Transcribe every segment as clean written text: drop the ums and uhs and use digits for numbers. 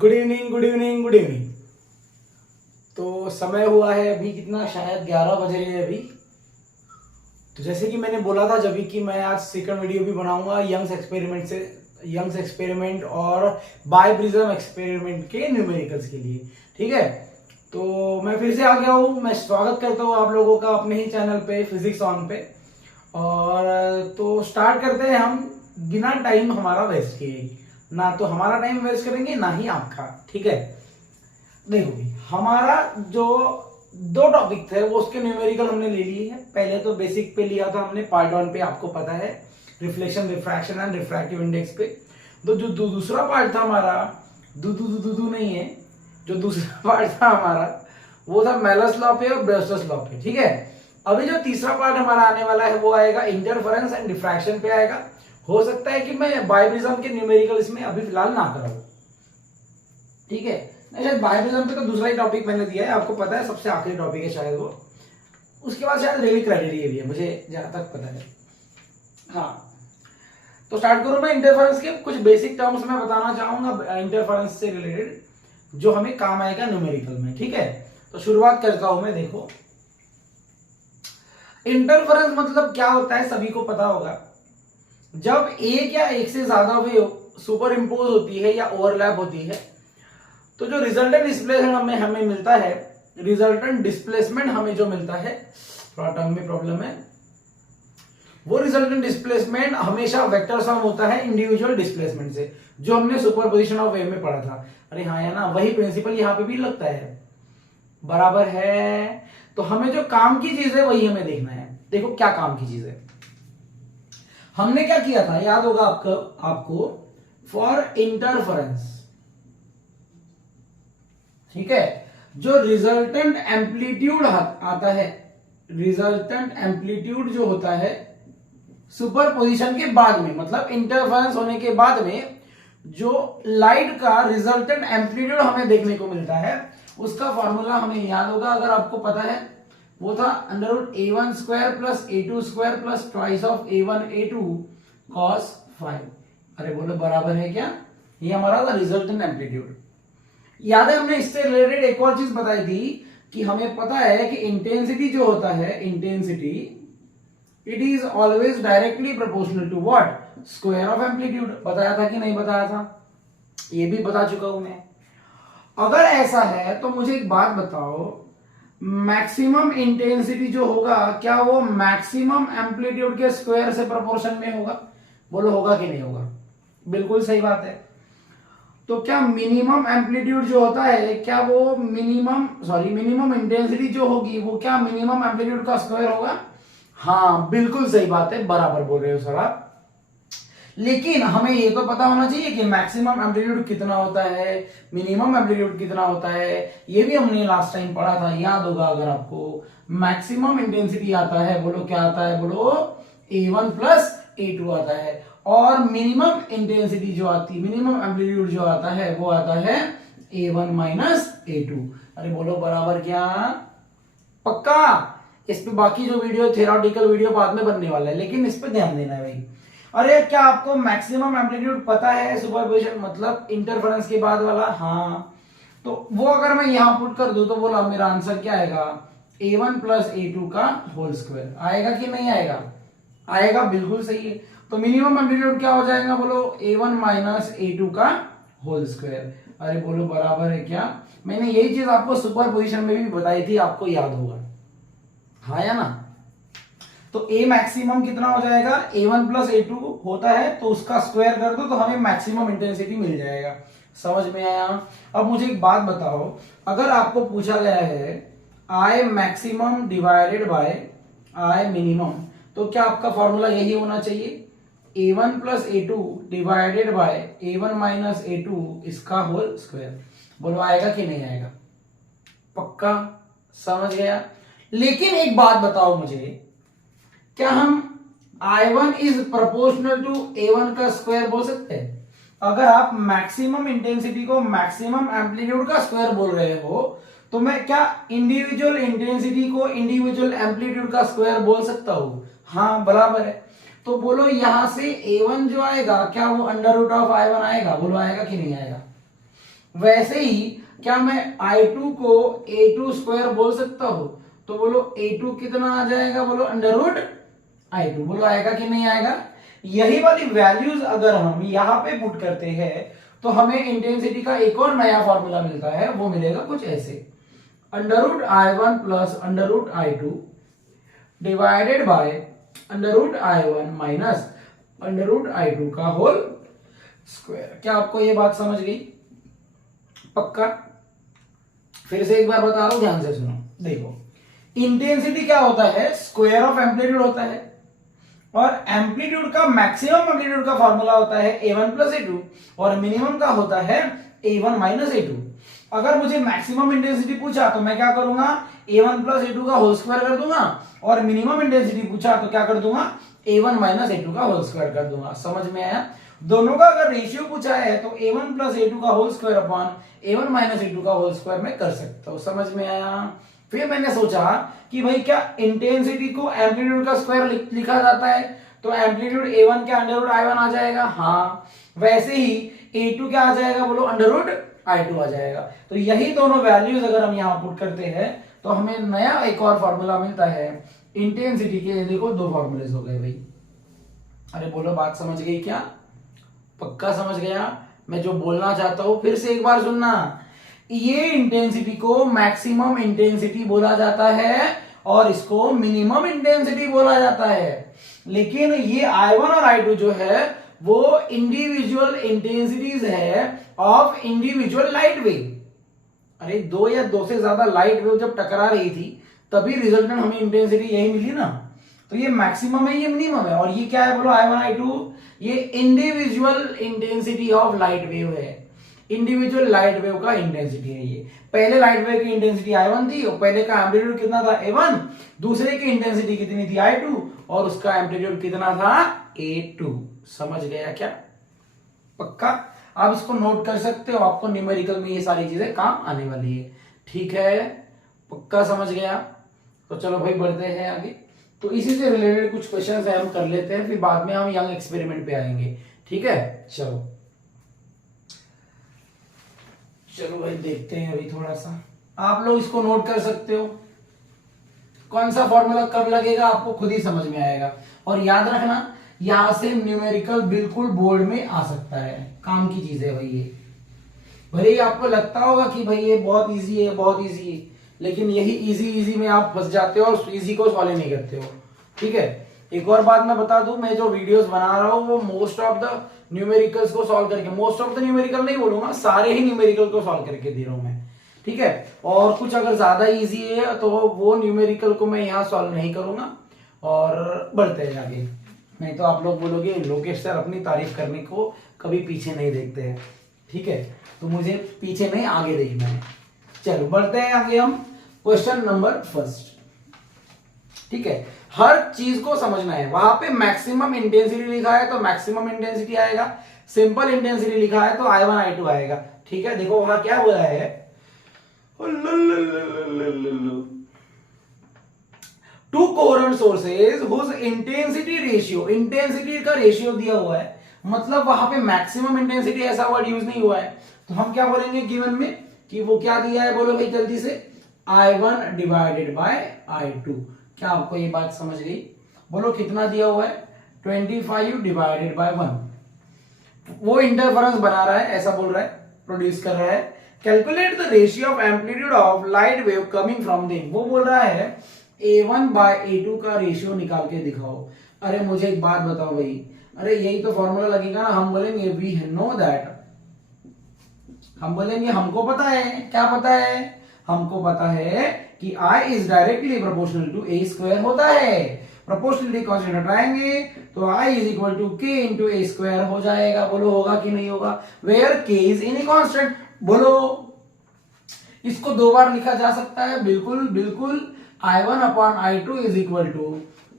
Good evening good evening good evening. तो समय हुआ है अभी कितना, शायद 11 बज रहे हैं अभी। तो जैसे कि मैंने बोला था जब कि मैं आज सेकंड वीडियो भी बनाऊंगा यंग्स एक्सपेरिमेंट और बाय प्रिज्म एक्सपेरिमेंट के न्यूमेरिकल्स के लिए। ठीक है, तो मैं फिर से आ गया हूँ। मैं स्वागत करता हूँ आप लोगों का अपने ही चैनल पे फिजिक्स ऑन पे। और तो स्टार्ट करते हैं हम बिना टाइम हमारा वेस्ट किए। ना तो हमारा टाइम वेस्ट करेंगे ना ही आपका। ठीक है, देखो भी हमारा जो दो टॉपिक थे वो उसके न्यूमेरिकल हमने ले लिए हैं। पहले तो बेसिक पे लिया था हमने, पार्ट 1 पे, आपको पता है, reflection, refraction and refractive index पे। तो जो दूसरा पार्ट था हमारा, दू नहीं है, जो दूसरा पार्ट था हमारा वो था मेलस लॉ पे और ब्रेस्टर्स लॉ पे। ठीक है, अभी जो तीसरा पार्ट हमारा आने वाला है वो आएगा इंटरफेरेंस एंड डिफ्रैक्शन पे आएगा। हो सकता है कि मैं बाइप्रिज्म के न्यूमेरिकल इसमें अभी फिलहाल ना कराऊं। ठीक है, शायद बायोप्रिज्म पे तो दूसरा ही टॉपिक मैंने दिया है, आपको पता है, सबसे आखिरी टॉपिक है शायद वो। उसके बाद शायद रेली क्राइटेरिया भी है, मुझे जहां तक पता है। हाँ, तो स्टार्ट करूं मैं इंटरफेरेंस के कुछ बेसिक टर्म्स में बताना चाहूंगा इंटरफेरेंस से रिलेटेड, जो हमें काम आएगा न्यूमेरिकल में। ठीक है, तो शुरुआत करता हूं मैं। देखो, इंटरफेरेंस मतलब क्या होता है सभी को पता होगा। जब एक या एक से ज्यादा वेव सुपर इम्पोज होती है या ओवरलैप होती है, तो जो रिजल्टेंट डिस्प्लेसमेंट हमें मिलता है, रिजल्टेंट डिस्प्लेसमेंट हमें जो मिलता है, थोड़ा टर्म में प्रॉब्लम है, वो रिजल्टेंट डिस्प्लेसमेंट हमेशा वेक्टर सम होता है इंडिविजुअल डिस्प्लेसमेंट से, जो हमने सुपरपोजिशन ऑफ वेव में पढ़ा था। अरे हाँ, है ना, वही प्रिंसिपल यहाँ पे भी लगता है, बराबर है। तो हमें जो काम की चीज है वही हमें देखना है। देखो क्या काम की चीज है, हमने क्या किया था, याद होगा आपको फॉर इंटरफेरेंस। ठीक है, जो रिजल्टेंट एम्पलीट्यूड आता है, रिजल्टेंट एम्पलीट्यूड जो होता है सुपरपोजिशन के बाद में, मतलब इंटरफेरेंस होने के बाद में जो लाइट का रिजल्टेंट एम्पलीट्यूड हमें देखने को मिलता है, उसका फॉर्मूला हमें याद होगा, अगर आपको पता है, वो था √a1 square plus a2 square plus twice of a1 a2 cos 5। अरे बोलो बराबर है क्या, ये हमारा था रिजल्टेंट एम्पलीट्यूड। याद है हमने इससे रिलेटेड एक और चीज बताई थी कि हमें पता है कि इंटेंसिटी जो होता है, intensity it is always directly proportional to what, square of amplitude. बताया था कि नहीं बताया था, ये भी बता चुका हूं मैं। अगर ऐसा है तो मुझे एक बात बताओ, मैक्सिमम इंटेंसिटी जो होगा, क्या वो मैक्सिमम एम्पलीट्यूड के स्क्वायर से प्रोपोर्शन में होगा? बोलो होगा कि नहीं होगा? बिल्कुल सही बात है। तो क्या मिनिमम एम्पलीट्यूड जो होता है, क्या वो मिनिमम इंटेंसिटी जो होगी वो क्या मिनिमम एम्पलीट्यूड का स्क्वायर होगा? हाँ, बिल्कुल सही बात है, बराबर बोल रहे हो सर आप। लेकिन हमें ये तो पता होना चाहिए कि मैक्सिमम एम्पलीट्यूड कितना होता है, मिनिमम एम्पलीट्यूड कितना होता है। ये भी हमने लास्ट टाइम पढ़ा था, याद होगा अगर आपको। मैक्सिमम इंटेंसिटी आता है, बोलो क्या आता है, बोलो a1 प्लस a2 आता है। और मिनिमम इंटेंसिटी जो आती है, मिनिमम एम्पलीट्यूड जो आता है, वो आता है a1 माइनस a2। अरे बोलो बराबर क्या, पक्का? इस पे बाकी जो वीडियो, थ्योरेटिकल वीडियो बाद में बनने वाला है, लेकिन इस पे ध्यान देना है भाई। अरे क्या आपको मैक्सिमम एम्पलीट्यूड पता है सुपरपोजिशन मतलब इंटरफेरेंस के बाद वाला? हाँ, तो वो अगर मैं यहां पुट कर दूं तो बोला मेरा आंसर क्या आएगा, a1 प्लस a2 का होल स्क्वायर। आएगा कि नहीं आएगा? आएगा, बिल्कुल सही है। तो मिनिमम एम्पलीट्यूड क्या हो जाएगा, बोलो a1 माइनस a2 का होल स्क्वायर। अरे बोलो बराबर है क्या? मैंने यही चीज आपको सुपरपोजिशन में भी बताई थी, आपको याद होगा, हाँ या ना? तो a मैक्सिमम कितना हो जाएगा, a1 प्लस a2 होता है, तो उसका स्क्वायर कर दो तो हमें मैक्सिमम इंटेंसिटी मिल जाएगा। समझ में आया? अब मुझे एक बात बताओ, अगर आपको पूछा गया है I maximum divided by I minimum, तो क्या आपका फॉर्मूला यही होना चाहिए, a1 plus a2 divided by a1 minus a2 इसका होल स्क्वायर। बोलो आएगा कि नहीं आएगा? पक्का? समझ गया? लेकिन एक बात बताओ मुझे, क्या हम I1 is proportional to A1 का स्क्वायर बोल सकते हैं? अगर आप मैक्सिमम इंटेंसिटी को मैक्सिमम एम्पलीट्यूड का स्क्वायर बोल रहे हो, तो मैं क्या इंडिविजुअल इंटेंसिटी को इंडिविजुअल एम्पलीट्यूड का स्क्वायर बोल सकता हूं? हाँ, बराबर है। तो बोलो यहां से A1 जो आएगा, क्या वो अंडर रूट ऑफ I1 आएगा? बोलो आएगा कि नहीं आएगा? वैसे ही क्या मैं I2 को A2 स्क्वायर बोल सकता हूं? तो बोलो A2 कितना आ जाएगा, बोलो अंडर रूट I2, बोलो आएगा कि नहीं आएगा? यही वाली वैल्यूज अगर हम यहां पे पुट करते हैं तो हमें इंटेंसिटी का एक और नया फॉर्मूला मिलता है, वो मिलेगा कुछ ऐसे, under root I1 plus under root I2 divided by under root I1 minus under root I2 का होल स्क्वायर। क्या आपको ये बात समझ गई? पक्का? फिर से एक बार बता रहा हूं, ध्यान से सुनो। देखो, इंटेंसिटी क्या होता है? स्क्वायर ऑफ एम्पलीट्यूड होता है, और एम्पलीट्यूड का मैक्सिमम एम्पलीट्यूड का फॉर्मूला होता है A1 प्लस A2 और मिनिमम का होता है A1 माइनस A2। अगर मुझे मैक्सिमम इंटेंसिटी पूछा तो मैं क्या करूंगा? A1 प्लस A2 का होल स्क्वायर कर दूंगा, और मिनिमम इंटेंसिटी पूछा तो क्या कर दूंगा? A1 माइनस A2 का होल स्क्वायर कर दूंगा। समझ में आया? दोनों का अगर रेशियो पूछा है तो A1 प्लस A2 का whole square upon A1 minus A2 का होल स्क्वायर में कर सकता हूं। समझ में आया? फिर मैंने सोचा कि भाई क्या इंटेंसिटी को एम्पलीट्यूड का स्क्वायर लिखा जाता है, तो एम्पलीट्यूड A1 क्या अंडर रूट I1 आ जाएगा? हाँ। वैसे ही A2 क्या आ जाएगा, बोलो अंडर रूट I2 आ जाएगा। तो यही दोनों वैल्यूज अगर हम यहां पुट करते हैं तो हमें नया एक और फॉर्मूला मिलता है इंटेंसिटी के। देखो, दो फॉर्मूले हो गए भाई। अरे बोलो, बात समझ गई क्या? पक्का समझ गया? मैं जो बोलना चाहता हूं फिर से एक बार सुनना। ये इंटेंसिटी को मैक्सिमम इंटेंसिटी बोला जाता है और इसको मिनिमम इंटेंसिटी बोला जाता है, लेकिन ये I1 और I2 जो है वो इंडिविजुअल इंटेंसिटीज है ऑफ इंडिविजुअल लाइट वेव। अरे दो या दो से ज्यादा लाइट वेव जब टकरा रही थी तभी रिजल्टेंट हमें इंटेंसिटी यही मिली ना। तो ये मैक्सिमम है, ये मिनिमम है, और ये क्या है बोलो I1 I2? ये individual intensity of light wave है, इंडिविजुअल लाइट वेव का इंटेंसिटी है ये। पहले लाइट वेव की इंटेंसिटी I1 थी और पहले का एम्पलीट्यूड कितना था? A1। दूसरे की इंटेंसिटी कितनी थी? I2, और उसका एम्पलीट्यूड कितना था? A2। समझ गया क्या? पक्का? आप इसको नोट कर सकते हो, आपको न्यूमेरिकल में ये सारी चीजें काम आने वाली है। ठीक है? पक्का समझ गया? तो चलो भाई बढ़ते हैं आगे। तो इसी से रिलेटेड कुछ क्वेश्चंस है, हम कर लेते हैं, फिर बाद में हम यंग एक्सपेरिमेंट पे आएंगे। ठीक है? चलो चलो भाई देखते हैं अभी थोड़ा सा। आप लोग इसको नोट कर सकते हो, कौन सा फॉर्मूला कब लगेगा आपको खुद ही समझ में आएगा। और याद रखना, यहां से न्यूमेरिकल बिल्कुल बोर्ड में आ सकता है, काम की चीज है भाई ये। भले ही आपको लगता होगा कि भाई ये बहुत इजी है, बहुत इजी है, लेकिन यही इजी में आप फंस जाते हो और इजी को सॉल्व नहीं करते हो। ठीक है? एक और बात मैं बता दूं, मैं जो वीडियोस बना रहा हूं वो मोस्ट ऑफ द न्यूमेरिकल्स को सॉल्व करके, मोस्ट ऑफ द न्यूमेरिकल नहीं बोलूंगा, सारे ही न्यूमेरिकल को सॉल्व करके दे रहा हूं मैं। ठीक है? और कुछ अगर ज्यादा इजी है तो वो न्यूमेरिकल को मैं यहाँ सॉल्व नहीं करूंगा, और बढ़ते हैं आगे। नहीं तो आप लोग बोलोगे लोकेश सर अपनी तारीफ करने को कभी पीछे नहीं देखते हैं। ठीक है? तो मुझे पीछे नहीं आगे देखना है। चलो बढ़ते हैं आगे हम क्वेश्चन नंबर फर्स्ट। ठीक है? हर चीज को समझना है। वहां पे मैक्सिमम इंटेंसिटी लिखा है तो मैक्सिमम इंटेंसिटी आएगा, सिंपल इंटेंसिटी लिखा है तो I1 I2 आएगा। ठीक है? देखो वहां क्या बोला है, two coherent sources whose intensity ratio, intensity का रेशियो दिया हुआ है, मतलब वहां पे मैक्सिमम इंटेंसिटी ऐसा वर्ड यूज नहीं हुआ है, तो हम क्या बोलेंगे गिवन में कि वो क्या दिया है, बोलो भाई जल्दी से, I1 डिवाइडेड बाय I2। क्या आपको ये बात समझ गई? बोलो कितना दिया हुआ है? 25 डिवाइडेड बाय 1। वो इंटरफेरेंस बना रहा है, ऐसा बोल रहा है, प्रोड्यूस कर रहा है। Calculate the ratio of amplitude of light wave coming from them. वो बोल रहा है A1 बाय A2 का रेशियो निकाल के दिखाओ। अरे मुझे एक बात बताओ भाई, अरे यही तो फॉर्मूला लगेगा ना। हम बोलेंगे वी नो दैट, हम बोलेंगे हमको पता है। क्या पता है? हमको पता है कि I is directly proportional to A square होता है। प्रोपोर्शनलिटी कांस्टेंट हटाएंगे तो I is equal to K into A square हो जाएगा। बोलो होगा कि नहीं होगा? Where K is any constant. बोलो, इसको दो बार लिखा जा सकता है, बिल्कुल बिल्कुल। I1 upon I2 is equal to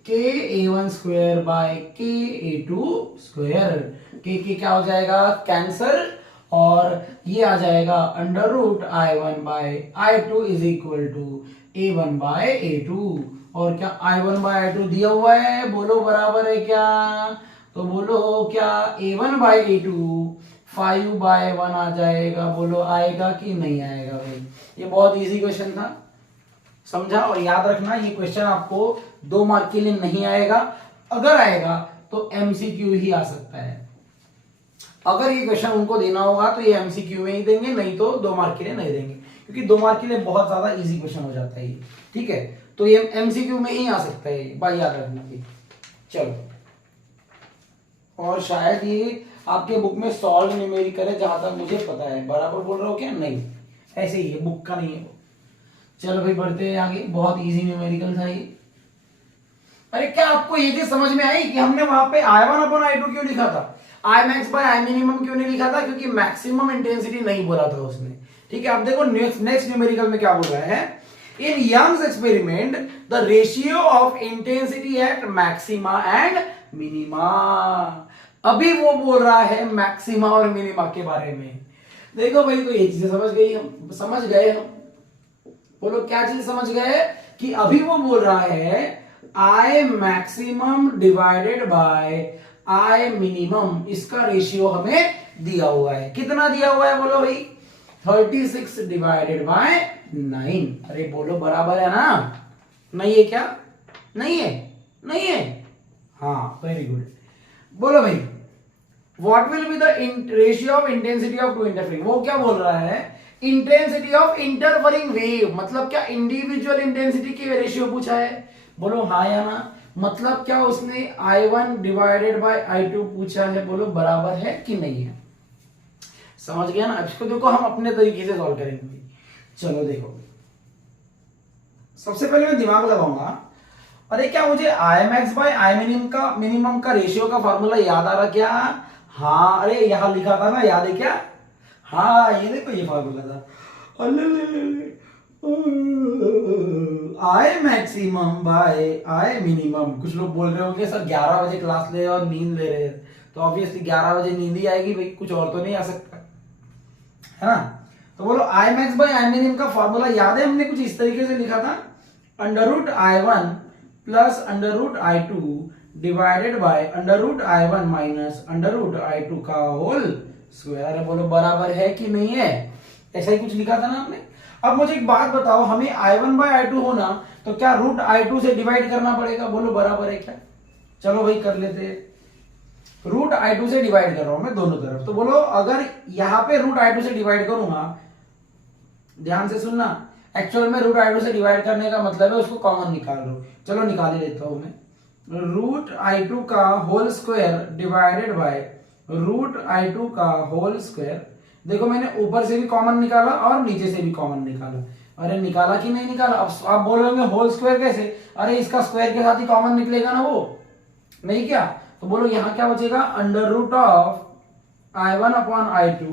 K A1 square by K A2 square. K क्या हो जाएगा? कैंसल, और ये आ जाएगा under root I1 by I2 is equal to A1 by A2। और क्या I1 बाय I2 दिया हुआ है? बोलो बराबर है क्या? तो बोलो क्या A1 बाय A2 5/1 आ जाएगा। बोलो आएगा कि नहीं आएगा भाई? ये बहुत इजी क्वेश्चन था, समझा? और याद रखना ये क्वेश्चन आपको 2 मार्क के लिए नहीं आएगा, अगर आएगा तो एमसीक्यू ही आ सकता है। अगर ये क्वेश्चन उनको देना होगा तो ये एमसीक्यू में ही देंगे, नहीं तो 2 मार्क के लिए नहीं देंगे, क्योंकि 2 मार्क के लिए बहुत ज्यादा इजी क्वेश्चन हो जाता है ये। ठीक है, तो ये एमसीक्यू में ही आ सकता है, बात याद रखना भी। चलो, और शायद ये आपके बुक में सॉल्व न्यूमेरिकल है जहां तक मुझे पता है। बराबर बोल रहा हो क्या? नहीं, ऐसे ही है, बुक का नहीं है। चलो भाई बढ़ते हैं आगे, बहुत इजी न्यूमेरिकल था ये। अरे क्या आपको ये चीज समझ में आई कि हमने वहां पे I1/I2 क्यों लिखा था, I max by I minimum क्यों नहीं लिखा था? क्योंकि मैक्सिमम इंटेंसिटी नहीं बोला था उसने। ठीक है, अब देखो नेक्स्ट न्यूमेरिकल में क्या बोल रहा है। In Young's experiment the ratio of intensity at maxima and minima. अभी वो बोल रहा है मैक्सिमा और मिनिमा के बारे में। देखो भाई, तो ये चीजें समझ गए हम। बोलो क्या चीज समझ गए? कि अभी वो बोल रहा है I maximum divided by I minimum, इसका रेशियो हमें दिया हुआ है। कितना दिया हुआ है? बोलो भाई 36 डिवाइडेड बाय 9। अरे बोलो बराबर है ना? नहीं है क्या? नहीं है? नहीं है? हाँ, वेरी गुड। बोलो भाई, what will be the ratio of intensity of two interfering? वो क्या बोल रहा है? इंटेंसिटी ऑफ इंटरफेरिंग वेव, मतलब क्या इंडिविजुअल इंटेंसिटी की रेशियो पूछा है? बोलो हाँ या ना? मतलब क्या उसने I1 डिवाइडेड बाय I2 पूछा है? बोलो बराबर है कि नहीं है? समझ गया ना? इसको देखो हम अपने तरीके से सॉल्व करेंगे। चलो देखो, सबसे पहले मैं दिमाग लगाऊंगा। अरे क्या मुझे I max by I minimum का रेशियो का फॉर्मूला याद आ रहा क्या? हाँ, अरे यहां लिखा था ना, याद है क्या? हाँ, ये देखो ये फॉर्मूला था। I maximum bye I minimum. कुछ लोग बोल रहे होंगे सर 11 बजे क्लास ले और नींद ले रहे हैं, तो ऑब्वियसली 11 बजे नींद ही आएगी भाई, कुछ और तो नहीं आ सकता है ना? तो बोलो I max by I minimum का फॉर्मूला याद है? हमने कुछ इस तरीके से लिखा था, √I1 plus √I2 divided bye √I1 minus √I2 का होल स्क्वायर। बोलो बराबर है कि नहीं है? ऐसा ही कुछ लिखा था ना हमने। अब मुझे एक बात बताओ, हमें I1 बाय I2 होना तो क्या √I2 से डिवाइड करना पड़ेगा? बोलो बराबर है क्या? चलो भाई कर लेते हैं। √I2 से डिवाइड कर रहा हूं मैं दोनों तरफ, तो बोलो अगर यहां पे √I2 से डिवाइड करूंगा, ध्यान से सुनना, एक्चुअल में √I2 से डिवाइड करने का मतलब है उसको कॉमन निकाल लो। चलो निकाल ही लेता हूं मैं। √I2 का whole square divided bye √I2 का होल स्क्वायर। देखो मैंने ऊपर से भी कॉमन निकाला और नीचे से भी कॉमन निकाला। अरे निकाला कि नहीं निकाला? अब आप बोल रहे होंगे होल स्क्वायर कैसे? अरे इसका स्क्वायर के साथ ही कॉमन निकलेगा ना, वो नहीं क्या? तो बोलो यहां क्या बचेगा? √I1/I2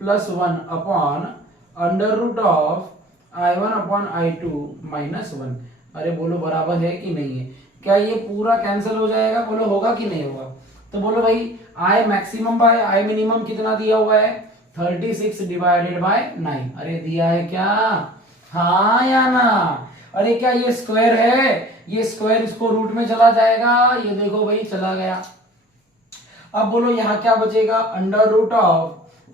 plus 1/√I1/I2 minus 1। अरे बोलो बराबर है कि नहीं है? क्या ये पूरा कैंसिल हो जाएगा? बोलो होगा कि नहीं होगा? तो बोलो भाई I maximum bye I minimum कितना दिया हुआ है? 36 डिवाइडेड बाय 9। अरे दिया है क्या? हाँ या ना? अरे क्या ये स्क्वायर है? ये स्क्वायर इसको रूट में चला जाएगा, ये देखो भाई चला गया। अब बोलो यहां क्या बचेगा?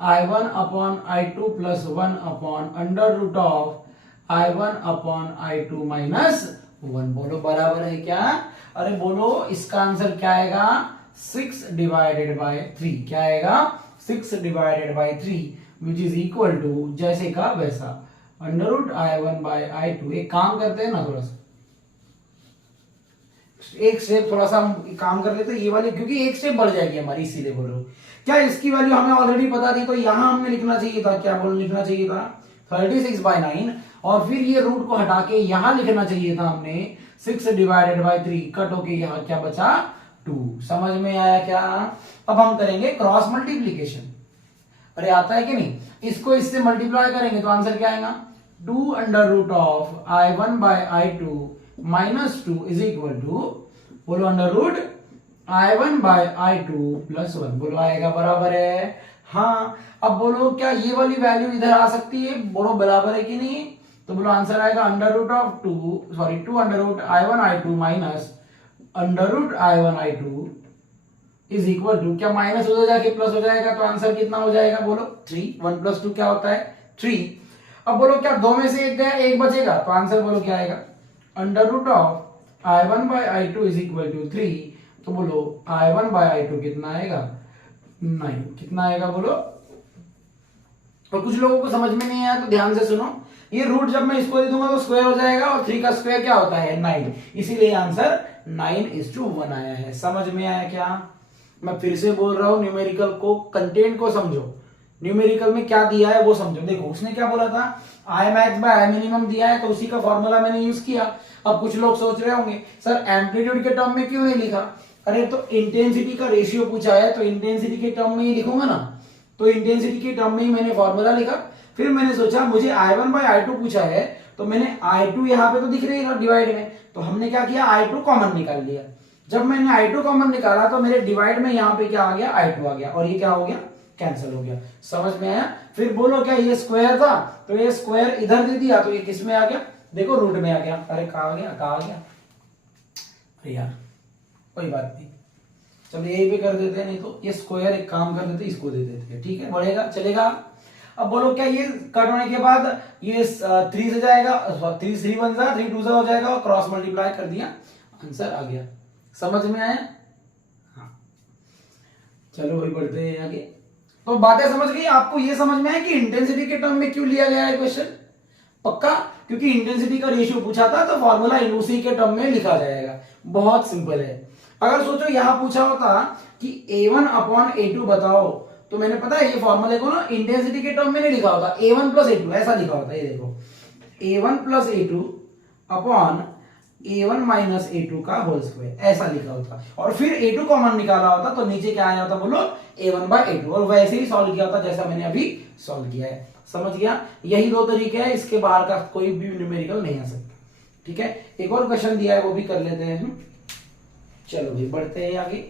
√I1/I2 plus 1/√I1/I2 minus 1। बोलो बराबर है क्या? अरे बोलो इसका आंसर क्या आएगा? 6 डिवाइडेड बाय 3। क्या आएगा? 6 divided by 3 which is equal to जैसे का वैसा √I1/I2। एक काम करते हैं ना, थोड़ा सा एक स्टेप थोड़ा सा हम काम कर लेते हैं ये वाली, क्योंकि एक स्टेप बढ़ जाएगी हमारी, इसीलिए बोल रहा हूं। क्या इसकी वैल्यू हमें ऑलरेडी पता थी? तो यहां हमने लिखना चाहिए था, क्या बोल लिखना चाहिए था? 36/9, और फिर ये रूट को हटा के यहां लिखना चाहिए था हमने 6 डिवाइडेड बाय 3। कट होके यहां क्या बचा? 2। समझ में आया क्या? अब हम करेंगे क्रॉस मल्टीप्लीकेशन। अरे आता है कि नहीं? इसको इससे मल्टीप्लाई करेंगे तो आंसर क्या आएगा? 2√I1/I2 minus 2 is equal to, बोलो √I1/I2 प्लस 1। बोलो आएगा बराबर है? हाँ। अब बोलो क्या ये वाली वैल्यू इधर आ सकती है? बोलो बराबर है कि नहीं? तो बोलो आंसर आएगा √2 √I1/I2 minus √I1/I2 is equal to, क्या माइनस हो जाके प्लस हो जाएगा, तो आंसर कितना हो जाएगा बोलो 3। 1 + 2 क्या होता है 3। अब बोलो क्या दो में से एक गया, एक बचेगा, तो आंसर बोलो क्या आएगा, √I1/I2 इज इक्वल टू 3। तो बोलो I1/I2 कितना आएगा 9। कितना आएगा बोलो। और कुछ लोगों को समझ में नहीं आया तो ध्यान से सुनो, ये रूट जब मैं इसको दे दूंगा तो स्क्वायर हो जाएगा, और 3 का स्क्वायर क्या होता है 9, इसीलिए आंसर 9:1 आया है। समझ में आया क्या। मैं फिर से बोल रहा हूं, न्यूमेरिकल को कंटेंट को समझो, न्यूमेरिकल में क्या दिया है वो समझो। देखो उसने क्या बोला था, I max/I minimum दिया है, तो उसी का फॉर्मूला मैंने यूज किया। अब कुछ लोग सोच रहे होंगे सर एम्पलीट्यूड के टर्म में क्यों नहीं लिखा। अरे तो इंटेंसिटी का रेशियो पूछा है, तो इंटेंसिटी के टर्म में ही लिखूंगा ना, तो इंटेंसिटी के टर्म में ही मैंने फॉर्मूला लिखा। फिर मैंने सोचा मुझे I1/I2 पूछा है, तो मैंने I2 यहाँ पे तो दिख रही है डिवाइड में, तो हमने क्या किया I2 कॉमन निकाल लिया। जब मैंने I2 कॉमन निकाला तो मेरे डिवाइड में यहाँ पे क्या आ गया I2 आ गया, और ये क्या हो गया कैंसिल हो गया। समझ में आया। फिर बोलो क्या ये स्क्वायर था, तो ये स्क्वायर इधर दे दिया, तो ये किस में आ गया, देखो रूट में आ गया। अरे कहा आ गया, कहा आ गया, अरे यार कोई बात नहीं, चलो यही पे कर देते हैं, नहीं तो ये स्क्वायर एक काम कर देते, इसको दे देते हैं, ठीक है बढ़ेगा चलेगा। अब बोलो क्या ये कट होने के बाद ये 3 से जाएगा, 3 1 जा 3 2 जा हो जाएगा, और क्रॉस मल्टीप्लाई कर दिया, आंसर आ गया। समझ में आया। हाँ चलो वही बढ़ते हैं आगे। तो बातें समझ गई आपको, ये समझ में आया कि इंटेंसिटी के टर्म में क्यों लिया गया है क्वेश्चन। पक्का, क्योंकि इंटेंसिटी का रेशियो पूछा था, तो फॉर्मूला उसी के टर्म में लिखा जाएगा। बहुत सिंपल है। अगर सोचो यहां पूछा होता कि A1/A2 बताओ, तो मैंने पता है ये फॉर्मूले को ना इंटेंसिटी के टर्म में नहीं लिखा होता, A1 + A2 ऐसा लिखा होता है। ये देखो A1 + A2 upon A1 - A2 का होल स्क्वायर ऐसा लिखा होता, और फिर A2 कॉमन निकाला होता, तो नीचे क्या आया होता बोलो A1/A2, और वैसे ही सॉल्व किया होता जैसा मैंने अभी सॉल्व किया है। समझ गया। यही दो तरीके हैं, इसके बाहर का कोई भी न्यूमेरिकल नहीं आ सकता। ठीक है, एक और क्वेश्चन दिया है वो भी कर लेते हैं हम। चलो भाई बढ़ते हैं आगे।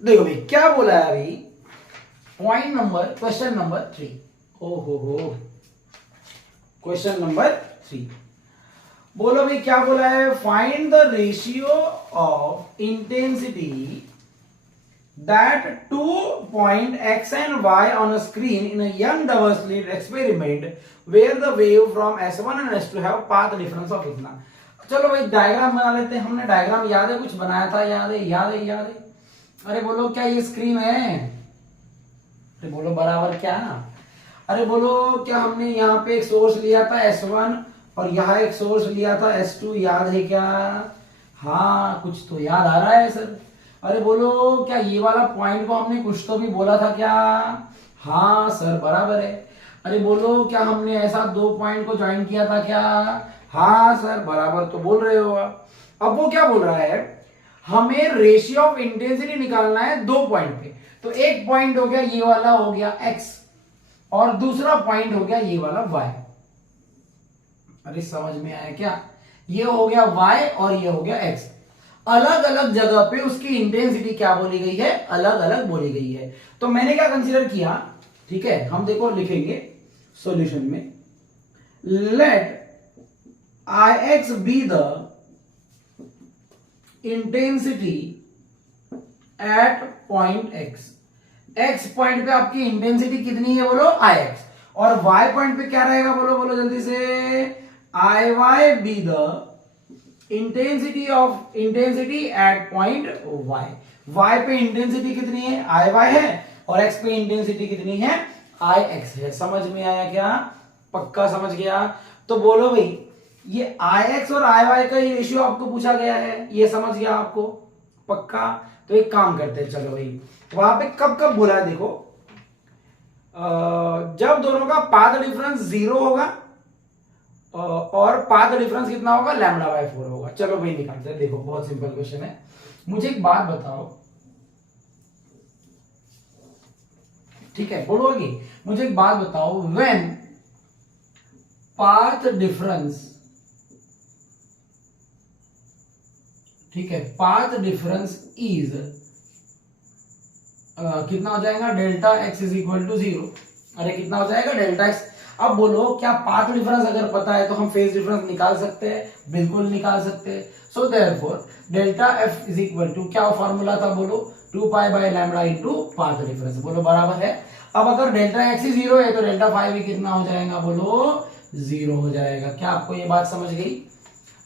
देखो भाई क्या बोला है अभी, पॉइंट नंबर क्वेश्चन नंबर 3। ओ हो क्वेश्चन नंबर 3 बोलो भाई क्या बोला है, find the ratio of intensity that 2 point X and Y on a screen in a young double slit experiment where the wave from S1 and S2 have path difference of इतना। चलो भाई diagram बना लेते हैं। हमने diagram याद है, कुछ बनाया था, याद है याद है याद है। अरे बोलो क्या ये स्क्रीन है, अरे बोलो बराबर क्या। अरे बोलो क्या हमने यहाँ पे एक सोर्स लिया था S1 और यहाँ एक सोर्स लिया था S2, याद है क्या। हाँ कुछ तो याद आ रहा है सर। अरे बोलो क्या ये वाला पॉइंट को हमने कुछ तो भी बोला था क्या। हाँ सर बराबर है। अरे बोलो क्या हमने ऐसा दो पॉइंट को ज्वाइन किया था क्या। हाँ सर बराबर तो बोल रहे हो आप। अब वो क्या बोल रहा है, हमें रेशियो ऑफ इंटेंसिटी निकालना है दो पॉइंट पे। तो एक पॉइंट हो गया ये वाला हो गया x, और दूसरा पॉइंट हो गया ये वाला y। अरे समझ में आया क्या, ये हो गया y और ये हो गया x। अलग अलग जगह पे उसकी इंटेंसिटी क्या बोली गई है, अलग अलग बोली गई है। तो मैंने क्या कंसीडर किया, ठीक है हम देखो लिखेंगे सॉल्यूशन में, let Ix be the intensity at point x। x point पे आपकी इंटेंसिटी कितनी है बोलो Ix, और y पॉइंट पे क्या रहेगा बोलो बोलो जल्दी से, Iy B the intensity at point y। y पे इंटेंसिटी कितनी है Iy है, और x पे इंटेंसिटी कितनी है Ix है। समझ में आया क्या, पक्का समझ गया। तो बोलो भाई ये Ix और Iy का ही रेशियो आपको पूछा गया है, ये समझ गया आपको पक्का। तो एक काम करते हैं, चलो भाई वहां पे कब कब बोला है देखो, जब दोनों का पाथ डिफरेंस 0 होगा और पाथ डिफरेंस कितना होगा λ/4 होगा। चलो भाई निकालते हैं। देखो बहुत सिंपल क्वेश्चन है। मुझे एक बात बताओ, ठीक है बोलोगी, मुझे एक बात बताओ, व्हेन पाथ डिफरेंस, ठीक है, पाथ डिफरेंस इज कितना हो जाएगा, delta x is equal to 0। अरे कितना हो जाएगा, डेल्टा एक्स। अब बोलो क्या पाथ डिफरेंस अगर पता है तो हम फेज डिफरेंस निकाल सकते हैं? बिल्कुल निकाल सकते हैं। So therefore delta f is equal to, क्या फॉर्मूला था बोलो, 2 pi by lambda into path difference. बोलो बराबर है। अब अगर डेल्टा एक्स ही 0 है तो डेल्टा फाई भी कितना हो जाएगा, बोलो 0 हो जाएगा। क्या आपको ये बात समझ गई?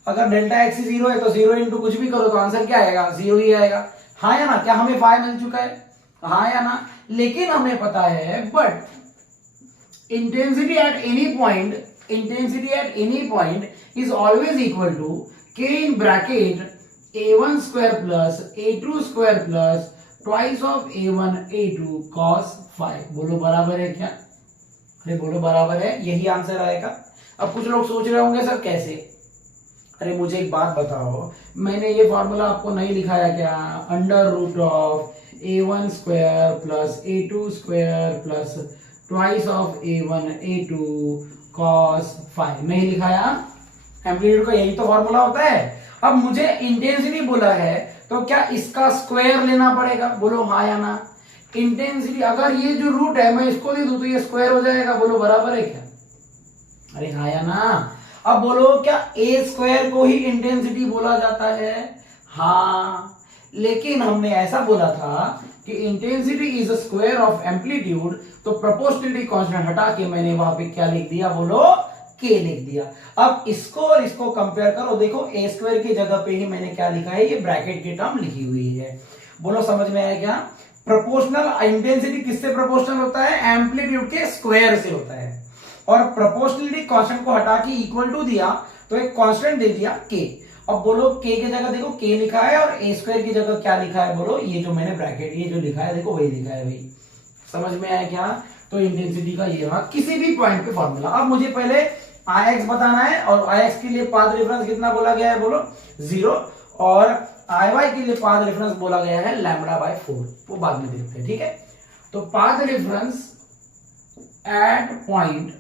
अगर डेल्टा एक्स ही 0 है तो 0 इंटू कुछ भी करो तो आंसर क्या आएगा, 0 ही आएगा। हाँ या ना? क्या हमें फाई मिल चुका है? हाँ या ना? लेकिन हमें पता है but intensity at any point is always equal to k in bracket a1 square plus a2 square plus twice of a1 a2 cos phi। बोलो बराबर है क्या? अरे बोलो बराबर है, यही आंसर आएगा। अब कुछ लोग सोच रहे होंगे सर कैसे? अरे मुझे एक बात बताओ, मैंने ये फॉर्मूला आपको नहीं लिखाया क्या? Under root of a1 square plus a2 square plus twice of a1 a2 cos phi नहीं लिखाया? एम्पलीट्यूड का यही तो फॉर्मूला होता है। अब मुझे इंटेंसिटी बोला है तो क्या इसका स्क्वायर लेना पड़ेगा? बोलो हाँ या ना? इंटेंसिटी अगर ये जो रूट है मैं इसको दे दूं तो ये स्क्वायर हो जाएगा। बोलो बराबर है क्या? अरे हाँ या ना? अब बोलो क्या ए स्क्वायर को ही इंटेंसिटी बोला जाता है? हाँ, लेकिन हमने ऐसा बोला था कि intensity is square of amplitude, तो प्रोपोर्शनलिटी कांस्टेंट हटा के मैंने वहां पे क्या लिख दिया, बोलो के लिख दिया। अब इसको और इसको कंपेयर करो, देखो ए स्क्वायर की जगह पे ही मैंने क्या लिखा है, ये ब्रैकेट की टर्म लिखी हुई है। बोलो समझ में आया क्या? प्रोपोर्शनल इंटेंसिटी किससे प्रोपोर्शनल होता है? एम्पलीट्यूड के स्क्वायर से होता है। और प्रोपोर्शनलिटी कांस्टेंट को हटा के इक्वल टू दिया तो एक कांस्टेंट दे दिया के। अब बोलो के की जगह देखो के लिखा है और ए स्क्वायर की जगह क्या लिखा है, बोलो ये जो मैंने ब्रैकेट ये जो लिखा है देखो वही लिखा है भाई। समझ में आया क्या? तो इंटेंसिटी का ये रहा किसी भी पॉइंट पे फॉर्मूला। अब मुझे पहले आई एक्स बताना है और आई एक्स के लिए पाथ डिफरेंस कितना बोला गया है, बोलो 0। और आई वाई के लिए पाथ डिफरेंस बोला गया है लैम्बडा बाय 4, वो बाद में देखते हैं। ठीक है, तो path difference at point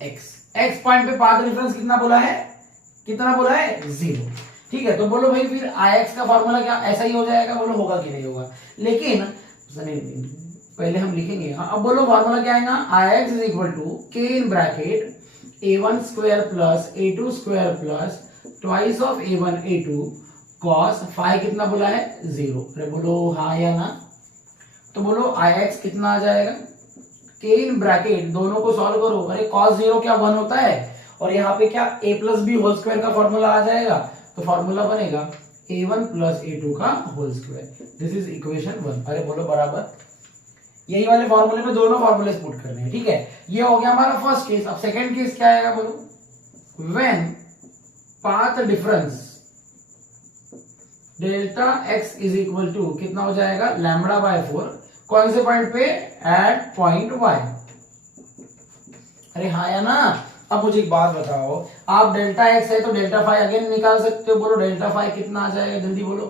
x point पे पाथ डिफरेंस कितना बोला है, कितना बोला है, 0। ठीक है, तो बोलो भाई फिर आई एक्स का फॉर्मूला क्या ऐसा ही हो जाएगा? बोलो होगा कि नहीं होगा? लेकिन पहले हम लिखेंगे। हाँ, अब बोलो फॉर्मूला क्या आएगा, I x is equal to के in bracket a1 square plus a2 square plus twice of a1 a2 cos phi कितना बोला है, 0। अरे बोलो हाँ या ना? तो बोलो आई एक्स कितना आ जाएगा, के इन ब्रैकेट दोनों को सॉल्व करो। अरे cos 0 क्या 1 होता है, और यहाँ पे क्या a plus b whole square का फॉर्मूला आ जाएगा, तो फॉर्मूला बनेगा a1 प्लस a2 का whole square. This is equation 1। अरे बोलो बराबर, यही वाले फॉर्मूले में दोनों फॉर्मूले पुट करने हैं। ठीक है, ये हो गया हमारा फर्स्ट केस। अब सेकंड केस क्या आएगा, बोलो when path difference delta x is equal to कितना हो जाएगा, लैम्बडा बाय 4। कौन से पॉइंट पे, एट पॉइंट y। अरे हाँ या ना? अब मुझे एक बात बताओ, आप डेल्टा एक्स है तो डेल्टा फाई अगेन निकाल सकते हो। बोलो डेल्टा फाई कितना आ जाएगा, जल्दी बोलो,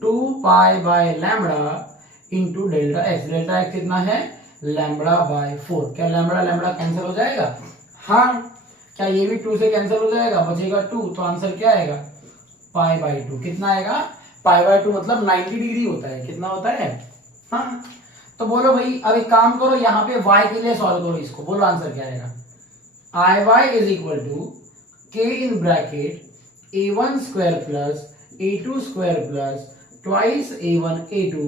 2 pi by lambda into delta x. Delta x कितना है, लैम्बडा बाय 4। क्या लैम्बडा लैम्बडा कैंसिल हो जाएगा? हाँ। क्या ये भी 2 से कैंसिल हो जाएगा, बचेगा 2, तो आंसर क्या आएगा, पाई बाय 2। कितना आएगा, पाई बाय 2 मतलब 90 डिग्री होता है। कितना होता है? हाँ। तो बोलो भाई अब एक काम करो, यहाँ पे y के लिए सॉल्व करो इसको। बोलो आंसर क्या आएगा, आई वाई इज इक्वल टू के in bracket a1 square plus a2 square plus twice a1 a2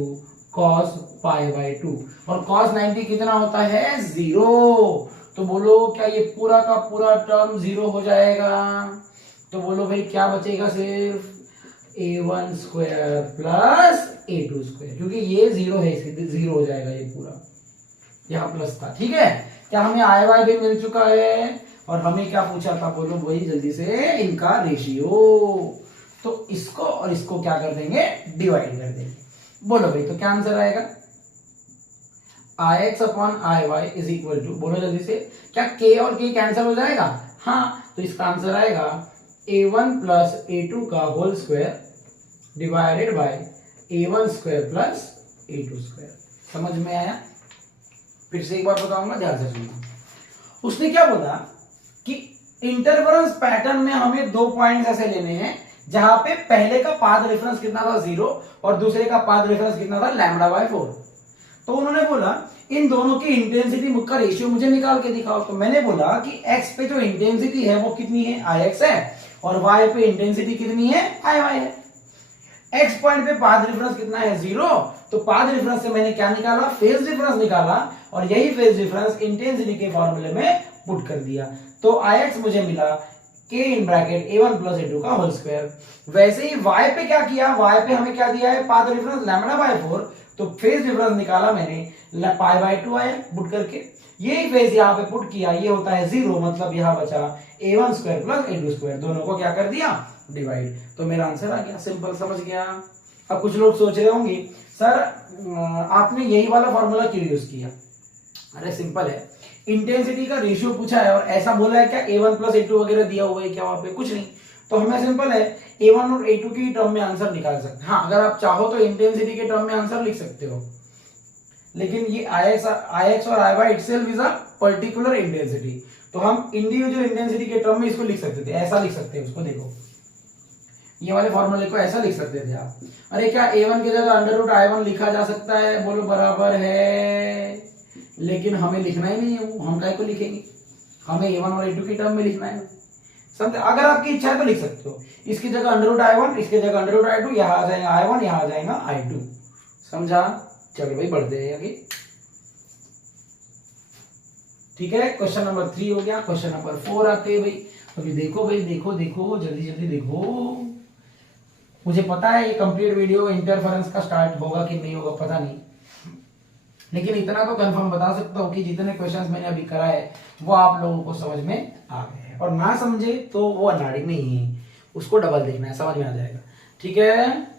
cos pi by 2। और cos 90 कितना होता है, 0। तो बोलो क्या ये पूरा का पूरा टर्म 0 हो जाएगा? तो बोलो भाई क्या बचेगा, सिर्फ a1 square plus a2 square, क्योंकि ये 0 है इसके 0 हो जाएगा ये पूरा, यहाँ प्लस था। ठीक है, क्या हमें आई वाई भी मिल चुका है, और हमें क्या पूछा था, बोलो वही जल्दी से इनका रेशियो। तो इसको और इसको क्या कर देंगे, डिवाइड कर देंगे। बोलो भाई तो क्या आंसर आएगा, I X upon I Y is equal to, बोलो जल्दी से, क्या के और के कैंसिल हो जाएगा? हाँ, तो इसका आंसर आएगा a1 प्लस a2 का whole square divided by a1 square plus a2 square. समझ में आया? फिर से एक बार बताऊंगा, ध्यान से सुनना। उसने क्या बोला कि इंटरफेरेंस पैटर्न में हमें 2 पॉइंट्स ऐसे लेने हैं जहां पे पहले का पाथ रेफरेंस कितना था 0 और दूसरे का पाथ रेफरेंस कितना था λ/4। तो उन्होंने बोला इन दोनों की इंटेंसिटी का रेशियो मुझे निकाल के दिखाओ। तो मैंने बोला कि x पे जो इंटेंसिटी है वो कितनी है, Ix है, और y पे इंटेंसिटी कितनी है, Iy है। x पॉइंट पे पाथ डिफरेंस कितना है 0, तो पाथ डिफरेंस से मैंने क्या निकाला, फेज डिफरेंस निकाला, और यही फेज डिफरेंस इंटेंसिटी के फॉर्मूले में पुट कर दिया। तो Ix मुझे मिला k in bracket a1 plus a2 का होल स्क्वायर। वैसे ही y पे क्या किया, y पे हमें क्या दिया है, पाथ डिफरेंस λ/4, तो फेज डिफरेंस निकाला मैंने π/2 आया पुट करके, यही फेज यहाँ पे पुट किया, ये होता है 0, मतलब यहाँ बचा a1 square plus a2 square, दोनों को क्या कर दिया, डिवाइड। तो मेरा आंसर आ गया, सिंपल, समझ गया। अब कुछ लोग सोच रहे होंगे सर आपने यही वाला फॉर्मूला क्यों यूज किया। अरे सिंपल है, इंटेंसिटी का रेशियो पूछा है और ऐसा बोला है क्या a1 प्लस a2 वगैरह दिया हुआ है क्या वहां पे, कुछ नहीं। तो हमें सिंपल है a1 और a2 की टर्म में आंसर निकाल सकते हैं। हाँ, अगर आप चाहो तो इंटेंसिटी के टर्म में आंसर लिख सकते हो, लेकिन ये Ix और Iy itself is a particular intensity, तो हम इंडिविजुअल इंटेंसिटी के टर्म में इसको लिख सकते थे, ऐसा लिख सकते हैं उसको, देखो ये वाले फॉर्मूले को ऐसा लिख सकते थे आप। अरे क्या a1 की जगह √I1 लिखा जा सकता है, बोलो बराबर है, लेकिन हमें लिखना ही नहीं है वो, हम काय को लिखेंगे, हमें a1 और a2 की टर्म में लिखना है। समझे, अगर आपकी इच्छा है तो लिख सकते हो, इसकी जगह √I1, इसकी जगह √I2, यहाँ आ जाएगा I1, यहाँ आ जाएगा I2, समझा। चलो भाई बढ़ते हैं आगे, ठीक है। क्वेश्चन नंबर 3 हो गया, क्वेश्चन नंबर 4 आते हैं भाई। अभी देखो भाई, देखो देखो जल्दी जल्दी देखो, मुझे पता है ये कंप्लीट वीडियो इंटरफेरेंस का स्टार्ट होगा कि नहीं होगा पता नहीं, लेकिन इतना तो कंफर्म बता सकता हूँ कि जितने क्वेश्चंस मैंने अभी कराए वो आप लोगों को समझ में आ गए हैं, और ना समझे तो वो अनाड़ी नहीं है, उसको डबल देखना है, समझ में आ जाएगा, ठीक है।